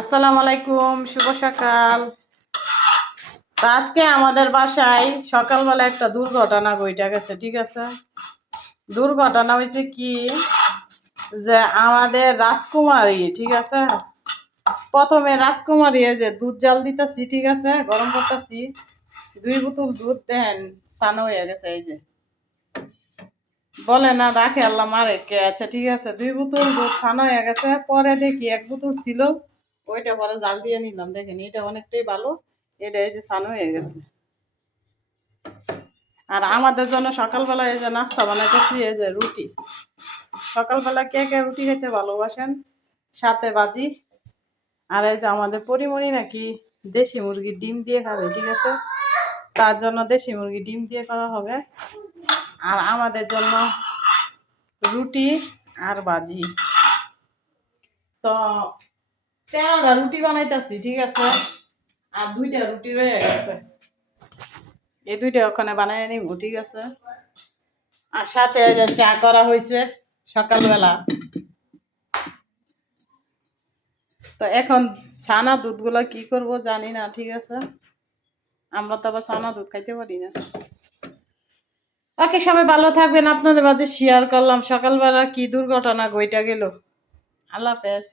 আসসালামু আলাইকুম, শুভ সকাল। তো আজকে আমাদের বাসায় সকালবেলা একটা দুর্ঘটনা ঘটে গেছে। ঠিক আছে, দুর্ঘটনা হয়েছে কি যে আমাদের রাজকুমারী, ঠিক আছে, প্রথমে রাজকুমারী যে দুধ জাল দিতেছি, ঠিক আছে, গরম করতেছি, 2 বোতল দুধ দেন সানো হয়ে গেছে। এই যে বলে না রাখে আল্লাহ মারে কে। আচ্ছা ঠিক আছে, 2 বোতল দুধ সানো হয়ে গেছে। পরে দেখি 1 বোতল ছিল, ওইটা পরে জাল দিয়ে নিলাম। দেখেন এটা অনেকটাই ভালো, এটা এই যে সানো হয়ে গেছে। আর আমাদের জন্য সকালবেলা এই যে নাস্তা বানাইতেছি, এই যে রুটি। সকালবেলা কে কে রুটি খেতে ভালোবাসেন, সাথে বাজি। আর এই যে আমাদের পরিমণি নাকি দেশি মুরগির ডিম দিয়ে খাবে, ঠিক আছে, তার জন্য দেশি মুরগির ডিম দিয়ে করা হবে। আর আমাদের জন্য রুটি আর বাজি। তো 13টা রুটি বানাইতেছি, ঠিক আছে, আর 2টা রুটি রয়ে গেছে, এই 2টা ওখানে বানাই নিব, ঠিক আছে। আর সাথে এই যে চা করা হয়েছে সকালবেলা। তো এখন ছানা দুধগুলো কি করব জানি না, ঠিক আছে, আমরা তো আবার ছানা দুধ খাইতে পারি না। ওকে, সবাই ভালো থাকবেন। আপনাদের মাঝে শেয়ার করলাম সকালবেলা কি দুর্ঘটনা ঘটে গেল। আল্লাহ হাফেজ।